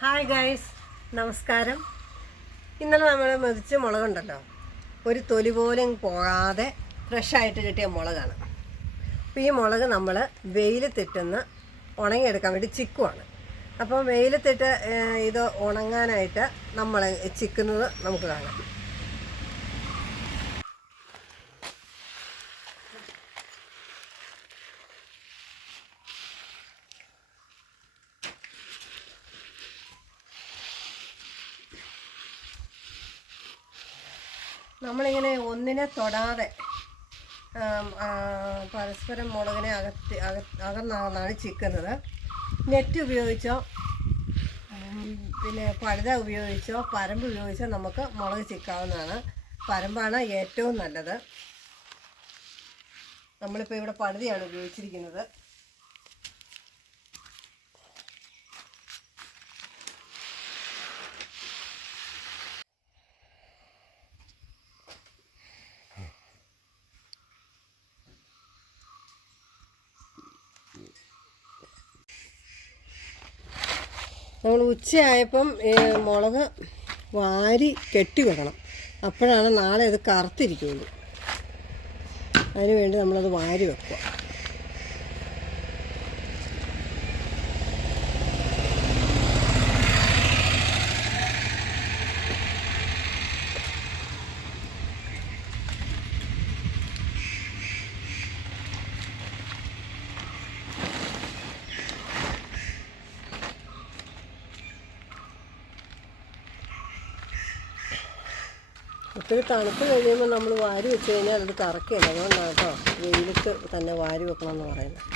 Hi guys നമസ്കാരം. ഇന്നലെ നമ്മൾ മെതിച്ച മുളകുണ്ടല്ലോ. ഒരു തൊലി പോലും പോകാതെ ഫ്രഷായിട്ട് കിട്ടിയ മുളകാണ്. അപ്പോൾ ഈ മുളക് നമ്മൾ വെയിലത്തിട്ടെന്ന് ഉണങ്ങിയെടുക്കാൻ വേണ്ടി ചിക്കുവാണ്. അപ്പോൾ വെയിലത്തിട്ട് ഇത് ഉണങ്ങാനായിട്ട് നമ്മൾ ചിക്കുന്നത് നമുക്ക് കാണാം. നമ്മളിങ്ങനെ ഒന്നിനെ തൊടാതെ പരസ്പരം മുളകിനെ അകത്തി അക അകന്നാണ് ചിക്കുന്നത്. നെറ്റ് ഉപയോഗിച്ചോ പിന്നെ പഴുത ഉപയോഗിച്ചോ പരമ്പ് ഉപയോഗിച്ചോ നമുക്ക് മുളക് ചിക്കാവുന്നതാണ്. പരമ്പാണ് ഏറ്റവും നല്ലത്. നമ്മളിപ്പോൾ ഇവിടെ പഴുതിയാണ് ഉപയോഗിച്ചിരിക്കുന്നത്. നമ്മൾ ഉച്ചയായപ്പം മുളക് വാരി കെട്ടി വെക്കണം. അപ്പോഴാണ് നാളെ അത് കറുത്തിരിക്കുള്ളൂ. അതിന് വേണ്ടി നമ്മളത് വാരി വെക്കുക. ഒത്തിരി തണുപ്പ് കഴിയുമ്പോൾ നമ്മൾ വാരി വെച്ച് കഴിഞ്ഞാൽ അത് കറക്കില്ല അതുകൊണ്ടാണ് കേട്ടോ. വെയിലത്ത് തന്നെ വാരി വെക്കണം എന്ന് പറയുന്നത്.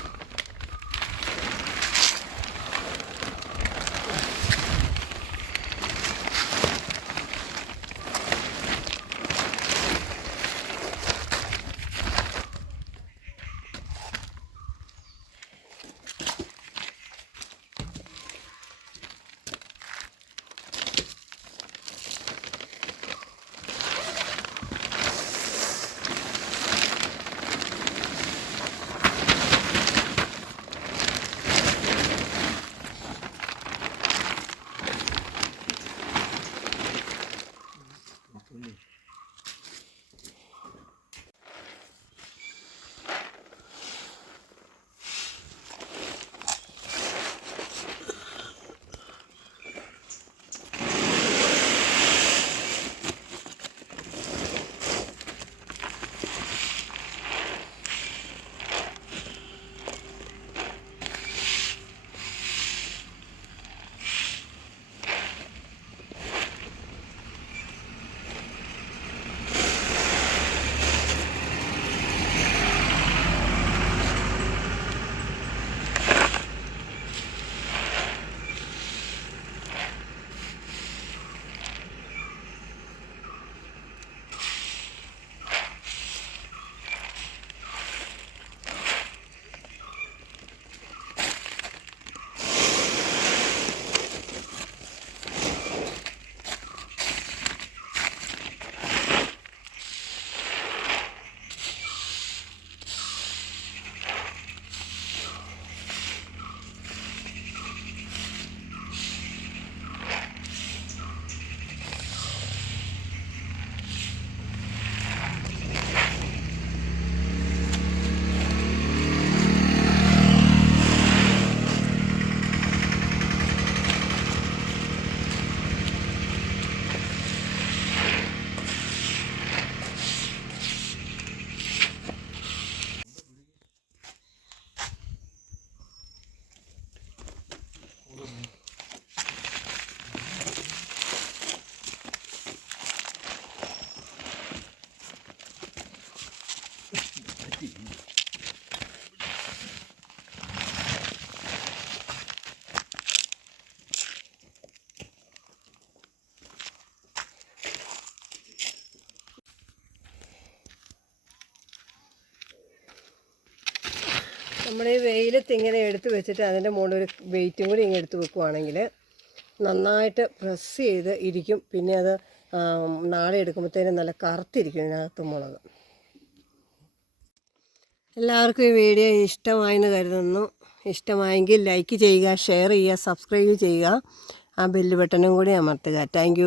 നമ്മൾ ഈ വെയിലത്ത് ഇങ്ങനെ എടുത്ത് വെച്ചിട്ട് അതിന്റെ മുകളിൽ ഒരു വെയിറ്റും കൂടി ഇങ്ങനെ എടുത്ത് വെക്കുവാണെങ്കിൽ നന്നായിട്ട് പ്രസ് ചെയ്ത് ഇരിക്കും. പിന്നെ അത് നാളെ എടുക്കുമ്പോഴത്തേനും നല്ല കറുത്തിരിക്കും ഇതിനകത്ത് മുളക്. എല്ലാവർക്കും ഈ വീഡിയോ ഇഷ്ടമായെന്ന് കരുതുന്നു. ഇഷ്ടമായെങ്കിൽ ലൈക്ക് ചെയ്യുക ഷെയർ ചെയ്യുക സബ്സ്ക്രൈബ് ചെയ്യുക. ആ ബെല്ല് ബട്ടണും കൂടി അമർത്തുക. താങ്ക്